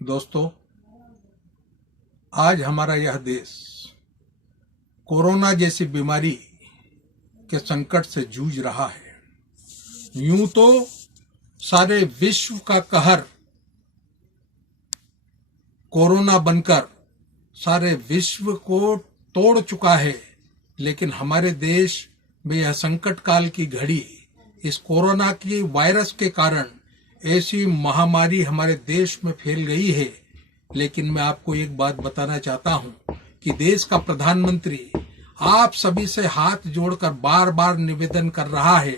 दोस्तों, आज हमारा यह देश कोरोना जैसी बीमारी के संकट से जूझ रहा है। यूं तो सारे विश्व का कहर कोरोना बनकर सारे विश्व को तोड़ चुका है, लेकिन हमारे देश में यह संकट काल की घड़ी इस कोरोना की वायरस के कारण ऐसी महामारी हमारे देश में फैल गई है। लेकिन मैं आपको एक बात बताना चाहता हूं कि देश का प्रधानमंत्री आप सभी से हाथ जोड़कर बार बार निवेदन कर रहा है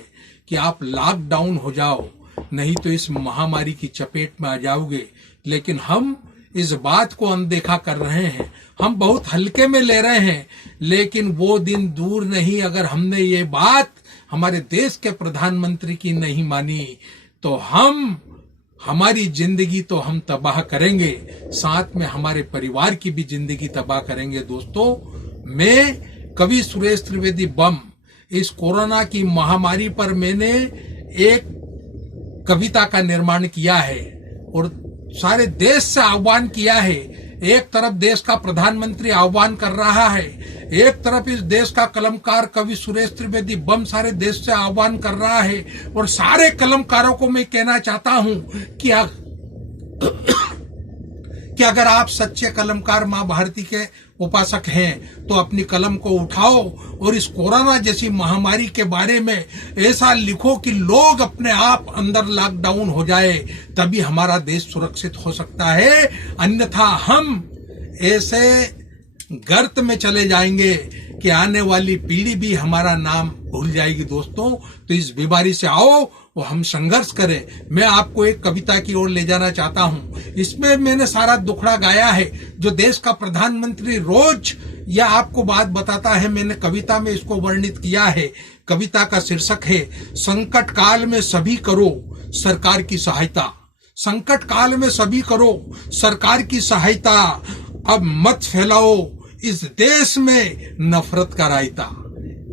कि आप लॉकडाउन हो जाओ, नहीं तो इस महामारी की चपेट में आ जाओगे। लेकिन हम इस बात को अनदेखा कर रहे हैं, हम बहुत हल्के में ले रहे हैं। लेकिन वो दिन दूर नहीं, अगर हमने ये बात हमारे देश के प्रधानमंत्री की नहीं मानी तो हमारी जिंदगी तो हम तबाह करेंगे, साथ में हमारे परिवार की भी जिंदगी तबाह करेंगे। दोस्तों, मैं कवि सुरेश त्रिवेदी बम इस कोरोना की महामारी पर मैंने एक कविता का निर्माण किया है और सारे देश से आह्वान किया है। एक तरफ देश का प्रधानमंत्री आह्वान कर रहा है, एक तरफ इस देश का कलमकार कवि सुरेश त्रिवेदी बम सारे देश से आह्वान कर रहा है। और सारे कलमकारों को मैं कहना चाहता हूं कि अगर आप सच्चे कलमकार मां भारती के उपासक हैं तो अपनी कलम को उठाओ और इस कोरोना जैसी महामारी के बारे में ऐसा लिखो कि लोग अपने आप अंदर लॉकडाउन हो जाए, तभी हमारा देश सुरक्षित हो सकता है। अन्यथा हम ऐसे गर्त में चले जाएंगे कि आने वाली पीढ़ी भी हमारा नाम भूल जाएगी। दोस्तों, तो इस बीमारी से आओ वो हम संघर्ष करें। मैं आपको एक कविता की ओर ले जाना चाहता हूं। इसमें मैंने सारा दुखड़ा गाया है जो देश का प्रधानमंत्री रोज यह आपको बात बताता है। मैंने कविता में इसको वर्णित किया है। कविता का शीर्षक है संकट काल में सभी करो सरकार की सहायता। संकट काल में सभी करो सरकार की सहायता, अब मत फैलाओ इस देश में नफरत का रायता।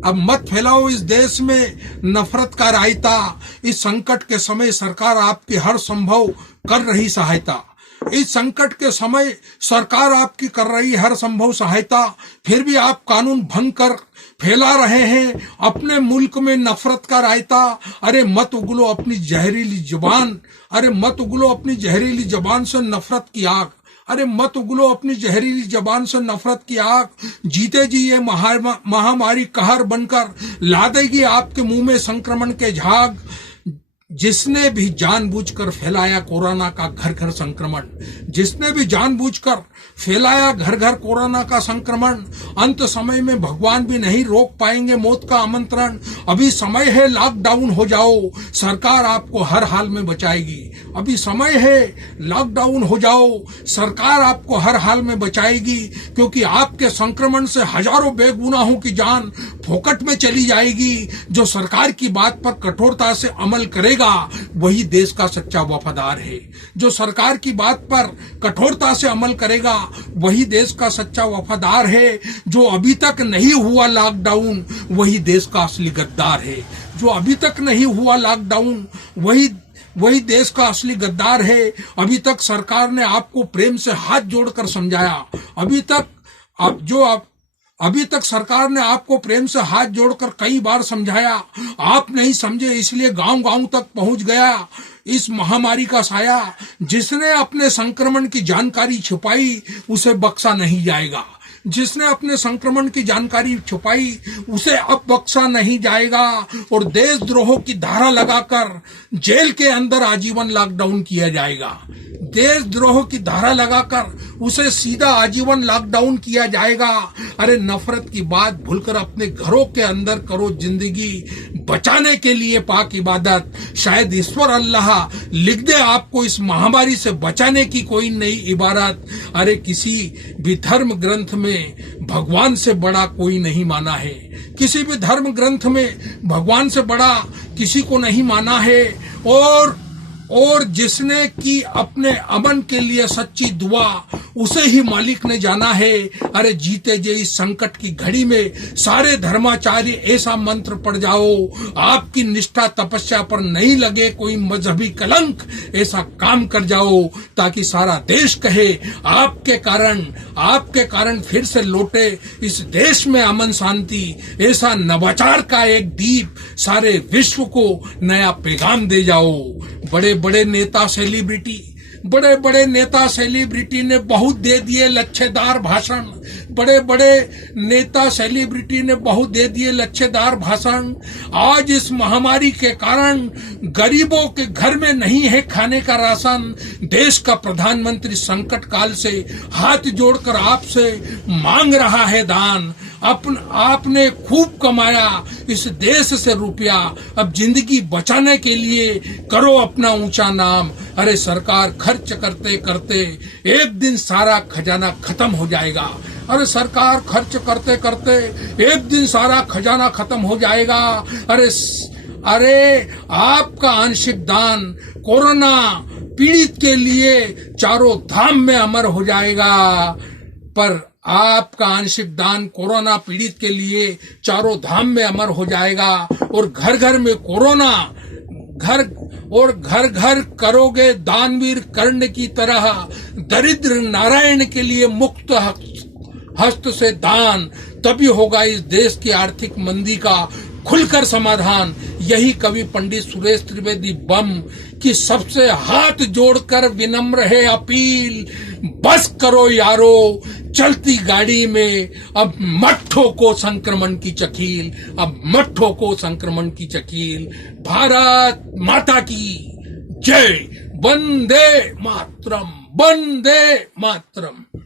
अब मत फैलाओ इस देश में नफरत का रायता। इस संकट के समय सरकार आपकी हर संभव कर रही सहायता। इस संकट के समय सरकार आपकी कर रही हर संभव सहायता, फिर भी आप कानून भंग कर फैला रहे हैं अपने मुल्क में नफरत का रायता। अरे मत उगलो अपनी जहरीली जुबान, अरे मत उगलो अपनी जहरीली जुबान से नफरत की आग। अरे मत उगलो अपनी जहरीली जबान से नफरत की आग। जीते जी ये महामारी कहर बनकर ला देगी आपके मुंह में संक्रमण के झाग। जिसने भी जानबूझकर फैलाया कोरोना का घर घर संक्रमण, जिसने भी जानबूझकर फैलाया घर घर कोरोना का संक्रमण, अंत समय में भगवान भी नहीं रोक पाएंगे मौत का आमंत्रण। अभी समय है लॉकडाउन हो जाओ, सरकार आपको हर हाल में बचाएगी। अभी समय है लॉकडाउन हो जाओ, सरकार आपको हर हाल में बचाएगी, क्योंकि आपके संक्रमण से हजारों बेगुनाहों की जान फोकट में चली जाएगी। जो सरकार की बात पर कठोरता से अमल करेगा वही देश का सच्चा वफादार है। जो सरकार की बात पर कठोरता से अमल करेगा वही देश का सच्चा वफादार है। जो अभी तक नहीं हुआ लॉकडाउन वही देश का असली गद्दार है। जो अभी तक नहीं हुआ लॉकडाउन वही देश का असली गद्दार है। अभी तक सरकार ने आपको प्रेम से हाथ जोड़कर समझाया, अभी तक सरकार ने आपको प्रेम से हाथ जोड़कर कई बार समझाया, आप नहीं समझे, इसलिए गांव गांव तक पहुंच गया इस महामारी का साया। जिसने अपने संक्रमण की जानकारी छुपाई उसे बख्शा नहीं जाएगा। जिसने अपने संक्रमण की जानकारी छुपाई उसे अब बख्शा नहीं जाएगा। और देशद्रोह की धारा लगाकर जेल के अंदर आजीवन लॉकडाउन किया जाएगा। देशद्रोह की धारा लगाकर उसे सीधा आजीवन लॉकडाउन किया जाएगा। अरे नफरत की बात भूलकर अपने घरों के अंदर करो जिंदगी बचाने के लिए पाक इबादत। शायद ईश्वर अल्लाह लिख दे आपको इस महामारी से बचाने की कोई नई इबारत। अरे किसी भी धर्म ग्रंथ में भगवान से बड़ा कोई नहीं माना है। किसी भी धर्म ग्रंथ में भगवान से बड़ा किसी को नहीं माना है। और और जिसने की अपने अमन के लिए सच्ची दुआ, उसे ही मालिक ने जाना है। अरे जीते जे इस संकट की घड़ी में सारे धर्माचार्य ऐसा मंत्र पढ़ जाओ, आपकी निष्ठा तपस्या पर नहीं लगे कोई मजहबी कलंक, ऐसा काम कर जाओ ताकि सारा देश कहे आपके कारण फिर से लौटे इस देश में अमन शांति। ऐसा नवाचार का एक दीप सारे विश्व को नया पैगाम दे जाओ। बड़े बड़े नेता सेलिब्रिटी ने बहुत दे दिए लच्छेदार भाषण, आज इस महामारी के कारण गरीबों के घर में नहीं है खाने का राशन। देश का प्रधानमंत्री संकट काल से हाथ जोड़कर आपसे मांग रहा है दान। आपने खूब कमाया इस देश से रुपया, अब जिंदगी बचाने के लिए करो अपना ऊंचा नाम। अरे सरकार खर्च करते करते एक दिन सारा खजाना खत्म हो जाएगा। अरे सरकार खर्च करते करते एक दिन सारा खजाना खत्म हो जाएगा। अरे आपका आंशिक दान कोरोना पीड़ित के लिए चारों धाम में अमर हो जाएगा। पर आपका आंशिक दान कोरोना पीड़ित के लिए चारों धाम में अमर हो जाएगा। और घर घर में घर घर करोगे दानवीर कर्ण की तरह, दरिद्र नारायण के लिए मुक्त हस्त से दान, तभी होगा इस देश की आर्थिक मंदी का खुलकर समाधान। यही कवि पंडित सुरेश त्रिवेदी बम की सबसे हाथ जोड़कर विनम्र है अपील, बस करो यारो चलती गाड़ी में, अब मत ठोको संक्रमण की चकील। भारत माता की जय। वंदे मातरम।